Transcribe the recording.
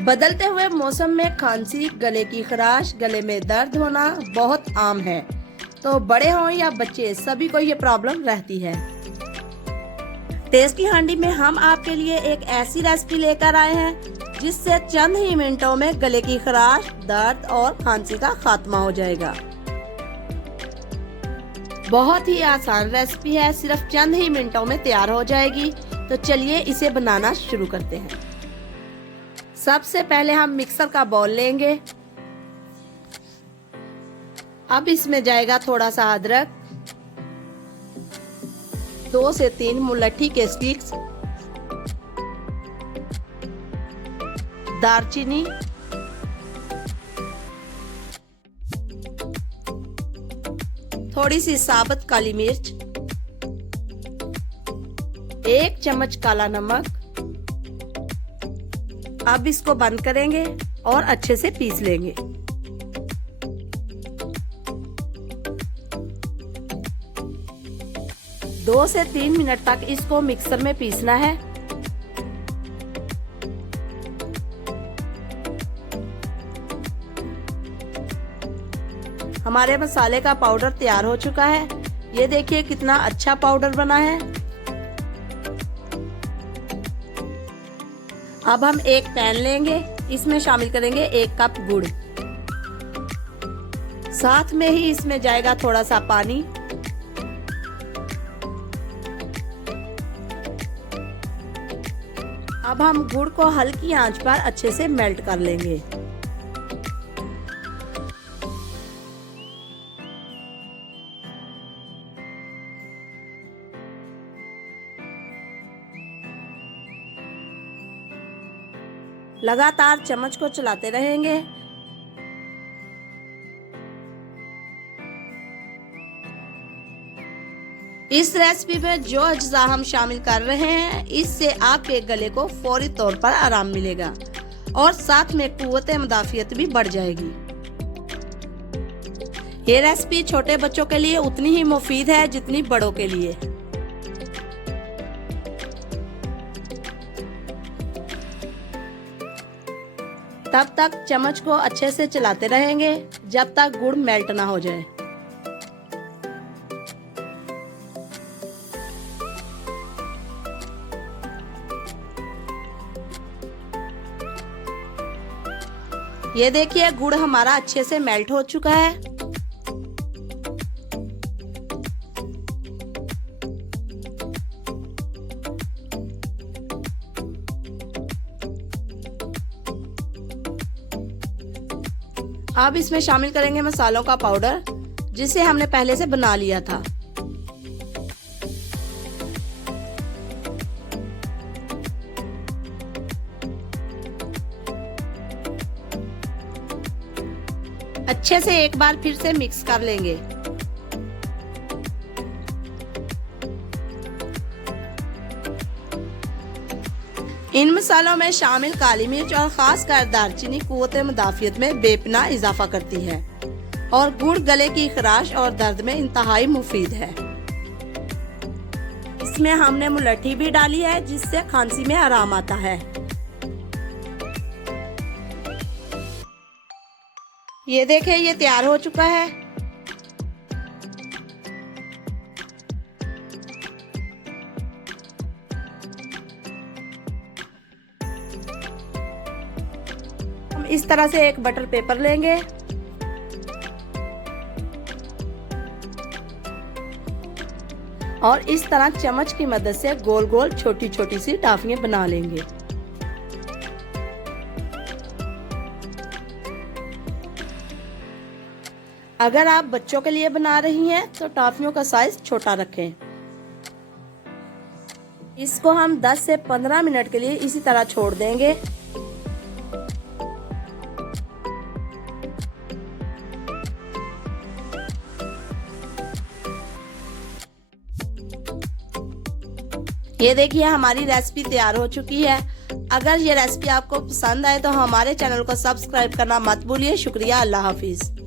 बदलते हुए मौसम में खांसी, गले की खराश, गले में दर्द होना बहुत आम है। तो बड़े हों या बच्चे, सभी को ये प्रॉब्लम रहती है। टेस्टी हांडी में हम आपके लिए एक ऐसी रेसिपी लेकर आए हैं जिससे चंद ही मिनटों में गले की खराश, दर्द और खांसी का खात्मा हो जाएगा। बहुत ही आसान रेसिपी है, सिर्फ चंद ही मिनटों में तैयार हो जाएगी। तो चलिए इसे बनाना शुरू करते हैं। सबसे पहले हम मिक्सर का बाउल लेंगे। अब इसमें जाएगा थोड़ा सा अदरक, 2 से 3 मुलट्ठी के स्टिक्स, दालचीनी, थोड़ी सी साबुत काली मिर्च, 1 चम्मच काला नमक। अब इसको बंद करेंगे और अच्छे से पीस लेंगे। दो से 3 मिनट तक इसको मिक्सर में पीसना है। हमारे मसाले का पाउडर तैयार हो चुका है। ये देखिए कितना अच्छा पाउडर बना है। अब हम एक पैन लेंगे, इसमें शामिल करेंगे 1 कप गुड़। साथ में ही इसमें जाएगा थोड़ा सा पानी। अब हम गुड़ को हल्की आंच पर अच्छे से मेल्ट कर लेंगे। लगातार चम्मच को चलाते रहेंगे। इस रेसिपी में जो अज्जा हम शामिल कर रहे हैं, इससे आपके गले को फौरी तौर पर आराम मिलेगा और साथ में कुव्वत मुदाफियत भी बढ़ जाएगी। ये रेसिपी छोटे बच्चों के लिए उतनी ही मुफीद है जितनी बड़ों के लिए। तब तक चम्मच को अच्छे से चलाते रहेंगे जब तक गुड़ मेल्ट ना हो जाए। ये देखिए गुड़ हमारा अच्छे से मेल्ट हो चुका है। अब इसमें शामिल करेंगे मसालों का पाउडर, जिसे हमने पहले से बना लिया था। अच्छे से एक बार फिर से मिक्स कर लेंगे। इन मसालों में शामिल काली मिर्च और खासकर दालचीनी कुव्वत मुदाफियत में बेपनाह इजाफा करती है और गुड़ गले की खराश और दर्द में इंतहाई मुफीद है। इसमें हमने मुलट्ठी भी डाली है जिससे खांसी में आराम आता है। ये देखें, ये तैयार हो चुका है। हम इस तरह से एक बटर पेपर लेंगे और इस तरह चम्मच की मदद से गोल गोल छोटी छोटी सी टाफियां बना लेंगे। अगर आप बच्चों के लिए बना रही हैं तो टॉफियों का साइज छोटा रखें। इसको हम 10 से 15 मिनट के लिए इसी तरह छोड़ देंगे। ये देखिए हमारी रेसिपी तैयार हो चुकी है। अगर ये रेसिपी आपको पसंद आए तो हमारे चैनल को सब्सक्राइब करना मत भूलिए। शुक्रिया, अल्लाह हाफिज।